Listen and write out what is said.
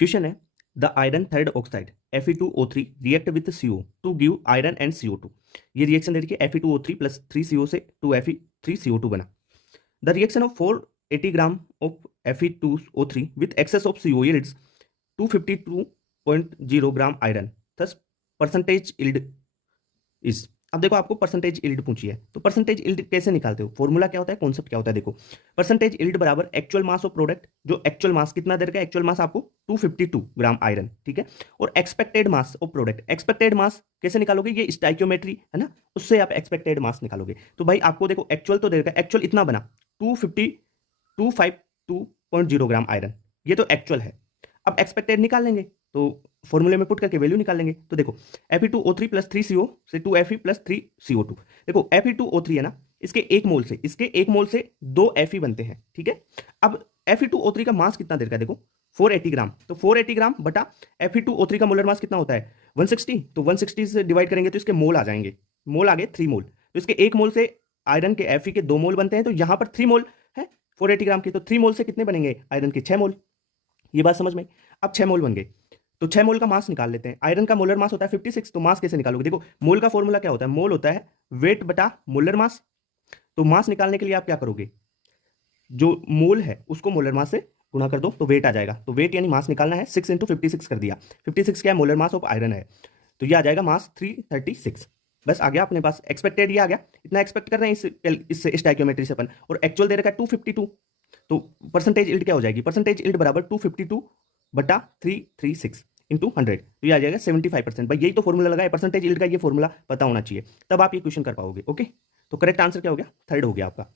Question है the iron third oxide Fe2O3 react with CO to give iron and CO2। ये reaction दे रही है Fe2O3 plus 3CO से 2Fe3CO2 बना। The reaction of 480 gram of Fe2O3 with access of CO yields 252.0 gram iron, thus percentage yield is. अब देखो आपको percentage yield पूछी है, तो परसेंटेज यील्ड कैसे निकालते हो, फॉर्मूला क्या होता है, कॉन्सेप्ट क्या होता है। देखो परसेंटेज यील्ड बराबर एक्चुअल मास ऑफ प्रोडक्ट, जो एक्चुअल मास कितना दे रखा है, एक्चुअल मास आपको 252 ग्राम आयरन, ठीक है, और expected mass of product. Expected mass कैसे निकालोगे, ये स्टाइक्योमेट्री है ना, उससे आप एक्सपेक्टेड मास निकालोगे। तो भाई आपको देखो एक्चुअल तो दे रखा है, एक्चुअल इतना बना 252.0 ग्राम आयरन, ये तो एक्चुअल है। अब एक्सपेक्टेड निकाल लेंगे, तो फॉर्मूले में पुट करके वैल्यू निकाल लेंगे। तो देखो Fe2O3 प्लस 3CO से 2Fe प्लस 3CO2। देखो Fe2O3 है ना, इसके एक मोल से 2 Fe बनते हैं, ठीक है। अब Fe2O3 का मास कितना देर का, देखो 480 ग्राम, तो 480 ग्राम बटा Fe2O3 का मोलर मास कितना होता है 160, तो 160 से डिवाइड करेंगे तो इसके मोल आ जाएंगे, मोल आ गए 3 मोल। तो इसके एक मोल से आयरन के Fe के 2 मोल बनते हैं, तो यहां पर 3 मोल है 480 ग्राम के, तो 3 मोल से कितने बनेंगे आयरन के 6 मोल। ये बात समझ में। अब 6 मोल बन गए, तो 6 मोल का मास निकाल लेते हैं। आयरन का मोलर मास होता है 56, तो मास कैसे निकालोगे, देखो मोल का फॉर्मूला क्या होता है, मोल होता है वेट बटा मोलर मास। तो मास निकालने के लिए आप क्या करोगे, जो मोल है उसको मोलर मास से गुणा कर दो तो वेट आ जाएगा। तो वेट यानी मास निकालना है, 6 × 56 कर दिया। 56 क्या है, मोलर मास ऑफ आयरन है, तो ये आ जाएगा मास 336। बस आ गया अपने पास, एक्सपेक्टेड ये आ गया, इतना एक्सपेक्ट कर रहे हैं इससे स्टाइक्योमेट्री से अपन, और एक्चुअल दे रखा है 252। तो परसेंटेज यील्ड क्या हो जाएगी, परसेंटेज यील्ड बराबर 252 बटा 336 इंटू 100, तो ये आ जाएगा 75%। भाई यही तो फॉर्मूला लगा है परसेंटेज यील्ड का, ये फॉर्मूला पता होना चाहिए, तब आप ये क्वेश्चन कर पाओगे। ओके, तो करेक्ट आंसर क्या हो गया, थर्ड हो गया आपका।